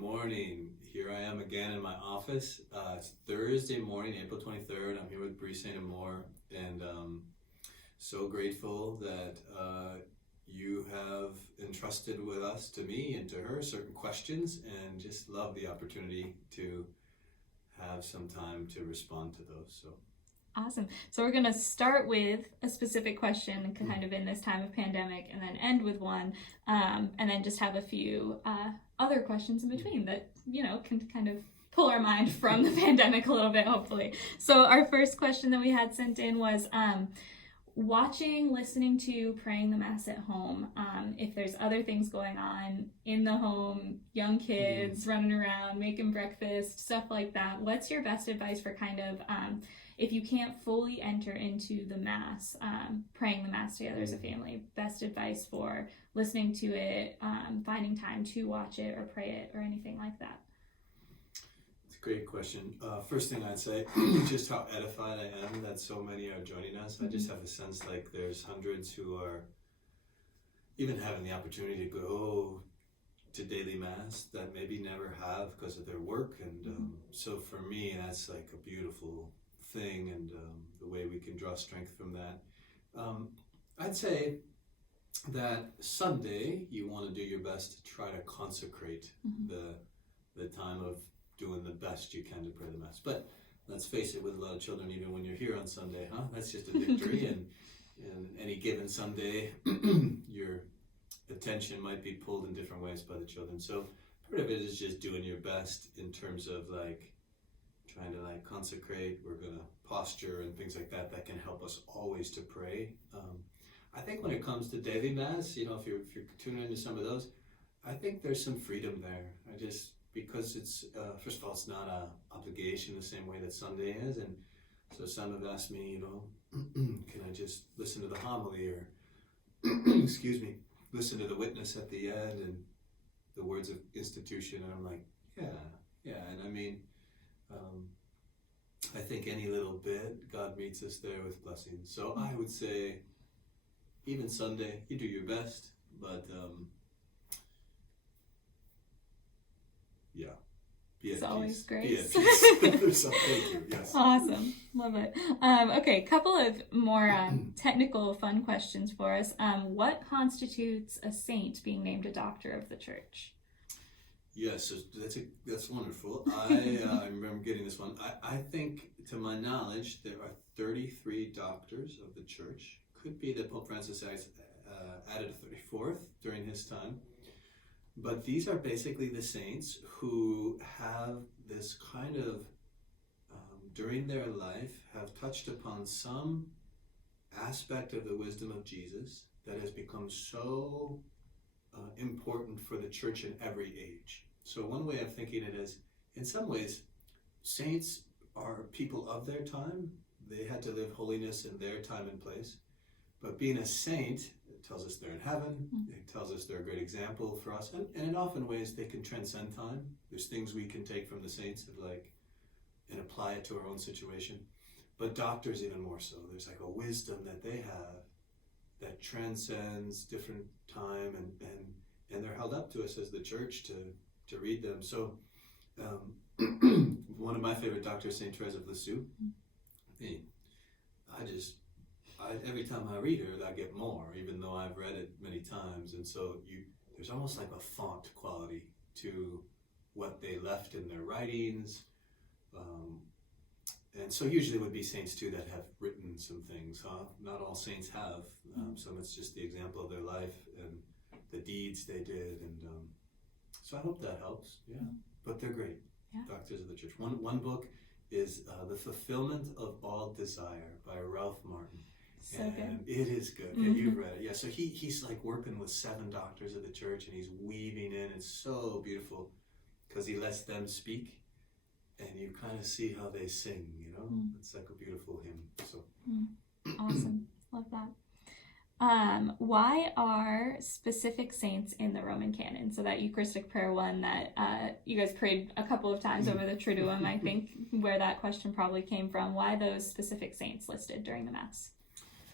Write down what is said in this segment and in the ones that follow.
morning. Here I am again in my office. It's Thursday morning, April 23rd. I'm here with Brianna.stamour, and so grateful that you have entrusted with us, to me and to her, certain questions, and just love the opportunity to have some time to respond to those. So awesome. So we're going to start with a specific question kind of in this time of pandemic, and then end with one, and then just have a few other questions in between that, can kind of pull our mind from the pandemic a little bit, hopefully. So our first question that we had sent in was watching, listening to, praying the Mass at home. If there's other things going on in the home, young kids running around, making breakfast, stuff like that, what's your best advice for kind of, if you can't fully enter into the Mass, praying the Mass together as a family, best advice for listening to it, finding time to watch it or pray it or anything like that? it's a great question. First thing I'd say, just how edified I am that so many are joining us. I just have a sense like there's hundreds who are even having the opportunity to go to daily Mass that maybe never have because of their work. And so for me, that's like a beautiful thing, and the way we can draw strength from that. I'd say that Sunday you want to do your best to try to consecrate the time of doing the best you can to pray the Mass. But let's face it, with a lot of children, even when you're here on Sunday, that's just a victory. and any given Sunday, your attention might be pulled in different ways by the children. So part of it is just doing your best in terms of like trying to like consecrate. We're gonna posture and things like that can help us always to pray. I think when it comes to daily Mass, if you're tuning into some of those, I think there's some freedom there. Because it's first of all, it's not a obligation the same way that Sunday is, and so some have asked me, can I just listen to the homily or excuse me, listen to the witness at the end and the words of institution? And I'm like, yeah, and I mean, I think any little bit, God meets us there with blessings. So I would say, even Sunday, you do your best, but be at it's peace. always grace. Be at peace. So thank you. Yes. Awesome. Love it. Okay, a couple of more technical fun questions for us. What constitutes a saint being named a doctor of the church? Yes, that's wonderful. I remember getting this one. I think, to my knowledge, there are 33 doctors of the church. Could be that Pope Francis added a 34th during his time. But these are basically the saints who have this kind of, during their life, have touched upon some aspect of the wisdom of Jesus that has become so important for the church in every age. So one way of thinking it is, in some ways, saints are people of their time. They had to live holiness in their time and place. But being a saint, it tells us they're in heaven. It tells us they're a great example for us. And in often ways, they can transcend time. There's things we can take from the saints and apply it to our own situation. But doctors even more so. There's like a wisdom that they have that transcends different time, and they're held up to us as the church to read them. So one of my favorite doctors, St. Therese of Lisieux, every time I read her, I get more, even though I've read it many times. And so there's almost like a font quality to what they left in their writings. And so usually it would be saints too that have written some things. Not all saints have. Some it's just the example of their life and the deeds they did. And so I hope that helps. Yeah, but they're great. Yeah. Doctors of the Church. One book is The Fulfillment of All Desire by Ralph Martin. So and good. It is good. Yeah, you've read it. Yeah, so he's like working with 7 doctors of the church, and he's weaving in. It's so beautiful because he lets them speak, and you kind of see how they sing, It's like a beautiful hymn. So Awesome. Love that. Why are specific saints in the Roman canon? So that Eucharistic prayer one that you guys prayed a couple of times over the Triduum, I think, where that question probably came from. Why those specific saints listed during the Mass?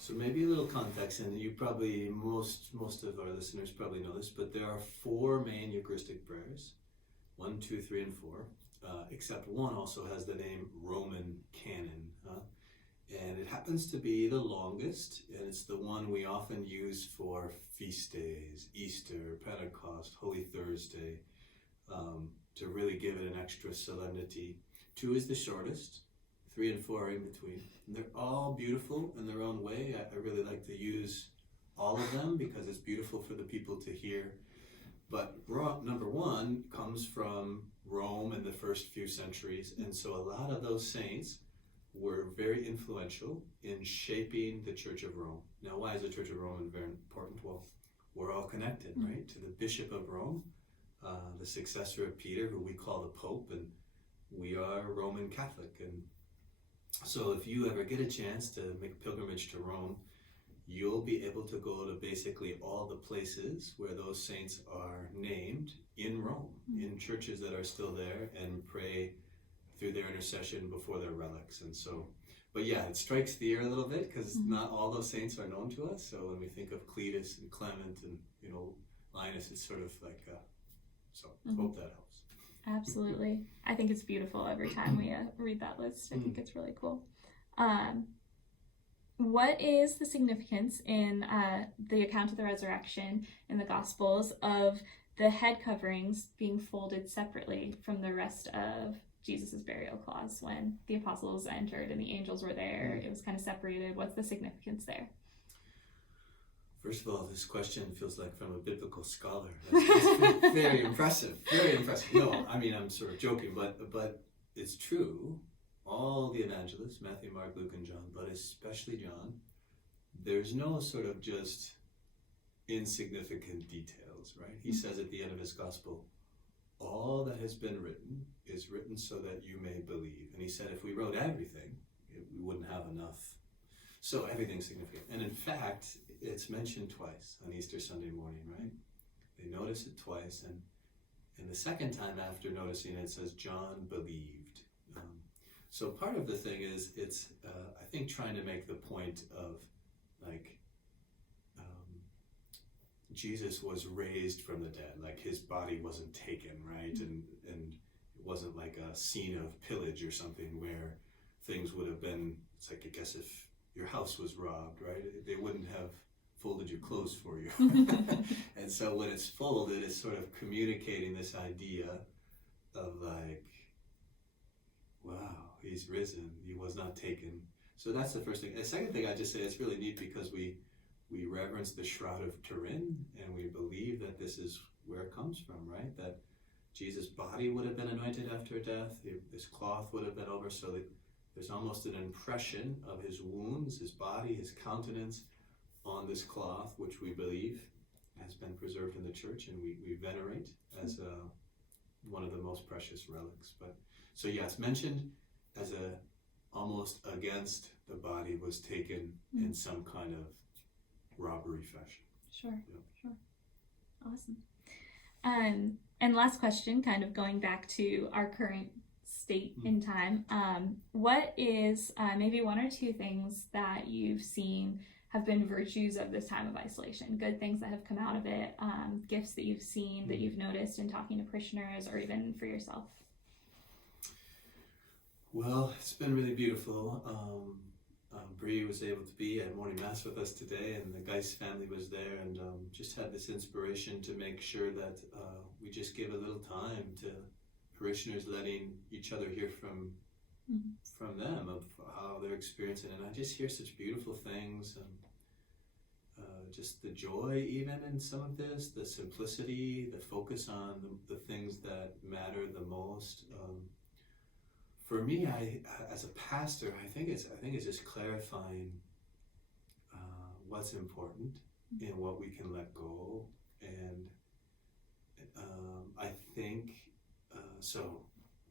So maybe a little context, and you probably, most of our listeners probably know this, but there are 4 main Eucharistic prayers. 1, 2, 3, and 4. Except one also has the name Roman canon. And it happens to be the longest, and it's the one we often use for feast days, Easter, Pentecost, Holy Thursday, to really give it an extra solemnity. 2 is the shortest, 3 and 4 are in between. And they're all beautiful in their own way. I really like to use all of them because it's beautiful for the people to hear. But number 1 comes from Rome in the first few centuries, and so a lot of those saints were very influential in shaping the Church of Rome. Now, why is the Church of Rome very important? Well, we're all connected, right? To the Bishop of Rome, the successor of Peter, who we call the Pope, and we are Roman Catholic. And so if you ever get a chance to make a pilgrimage to Rome, you'll be able to go to basically all the places where those saints are named in Rome, in churches that are still there, and pray through their intercession before their relics. And so, but yeah, it strikes the ear a little bit because not all those saints are known to us. So when we think of Cletus and Clement and, Linus, it's sort of like, hope that helps. Absolutely. I think it's beautiful every time we read that list. I think it's really cool. What is the significance in the account of the resurrection in the Gospels of the head coverings being folded separately from the rest of Jesus' burial cloths? When the apostles entered and the angels were there, it was kind of separated. What's the significance there? First of all, this question feels like from a biblical scholar. That's very impressive, very impressive. No, I mean, I'm sort of joking, but it's true. All the evangelists, Matthew, Mark, Luke, and John, but especially John, there's no sort of just insignificant details, right? He says at the end of his gospel, all that has been written is written so that you may believe. And he said if we wrote everything, we wouldn't have enough. So everything's significant. And in fact, it's mentioned twice on Easter Sunday morning, right? They notice it twice. And the second time after noticing it, it says John believed. So part of the thing is it's, I think, trying to make the point of Jesus was raised from the dead, like his body wasn't taken, right? And it wasn't like a scene of pillage or something where things would have been, it's like, I guess if your house was robbed, right? They wouldn't have folded your clothes for you. And so when it's folded, it's sort of communicating this idea of like, wow, he's risen, he was not taken. So that's the first thing. The second thing I just say, it's really neat because we reverence the Shroud of Turin, and we believe that this is where it comes from, right? That Jesus' body would have been anointed after death, this cloth would have been over, so that there's almost an impression of his wounds, his body, his countenance on this cloth, which we believe has been preserved in the church, and we venerate as one of the most precious relics. But so yeah, it's mentioned as almost against the body was taken in some kind of robbery fashion. Sure. Awesome. And last question, kind of going back to our current state in time, what is maybe one or two things that you've seen have been virtues of this time of isolation, good things that have come out of it, gifts that you've seen, that you've noticed in talking to parishioners or even for yourself? Well, it's been really beautiful. Bree was able to be at morning mass with us today, and the Geist family was there, and just had this inspiration to make sure that we just give a little time to parishioners, letting each other hear from them of how they're experiencing it. And I just hear such beautiful things, and just the joy even in some of this, the simplicity, the focus on the things that matter the most. For me, I as a pastor, I think it's just clarifying what's important and what we can let go. And I think so.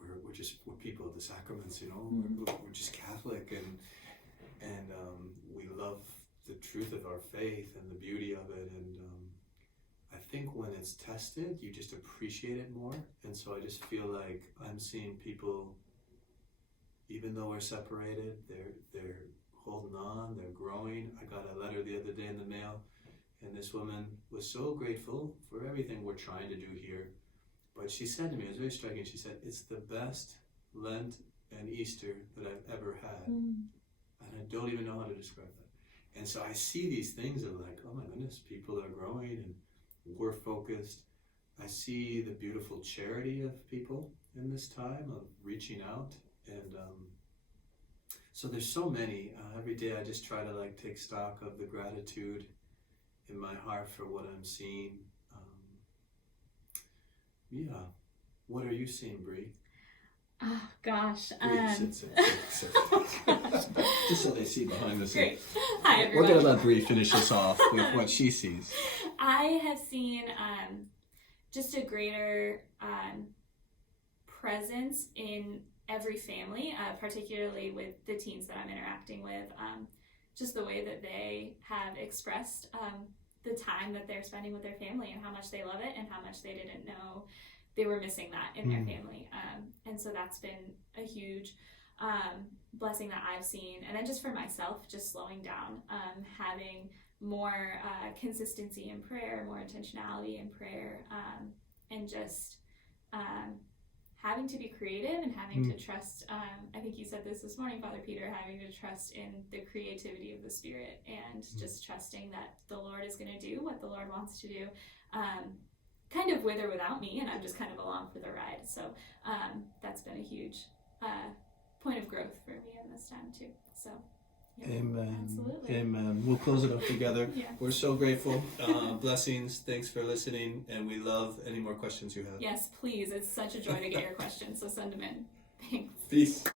We're people of the sacraments, We're just Catholic, and we love the truth of our faith and the beauty of it. And I think when it's tested, you just appreciate it more. And so I just feel like I'm seeing people, even though we're separated, they're holding on, they're growing. I got a letter the other day in the mail, and this woman was so grateful for everything we're trying to do here, what she said to me was very striking. She said, "It's the best Lent and Easter that I've ever had." And I don't even know how to describe that. And so I see these things of like, oh my goodness, people are growing and we're focused. I see the beautiful charity of people in this time of reaching out. And so there's so many. Every day I just try to like take stock of the gratitude in my heart for what I'm seeing. Yeah. What are you seeing, Bree? Oh gosh. Sit. Just so they see behind the scenes. Great. Hi everyone. We're gonna let Bree finish us off with what she sees. I have seen just a greater presence in every family, particularly with the teens that I'm interacting with. Just the way that they have expressed the time that they're spending with their family and how much they love it and how much they didn't know they were missing that in their family. And so that's been a huge blessing that I've seen. And then just for myself, just slowing down, having more consistency in prayer, more intentionality in prayer, and just having to be creative and having to trust. I think you said this morning, Father Peter, having to trust in the creativity of the Spirit and just trusting that the Lord is going to do what the Lord wants to do. Kind of with or without me, and I'm just kind of along for the ride. So that's been a huge point of growth for me in this time too. So yeah, Amen. absolutely. Amen. We'll close it up together. Yeah. We're so grateful. Blessings. Thanks for listening, and we love any more questions you have. Yes, please. It's such a joy to get your questions, so send them in. Thanks. Peace.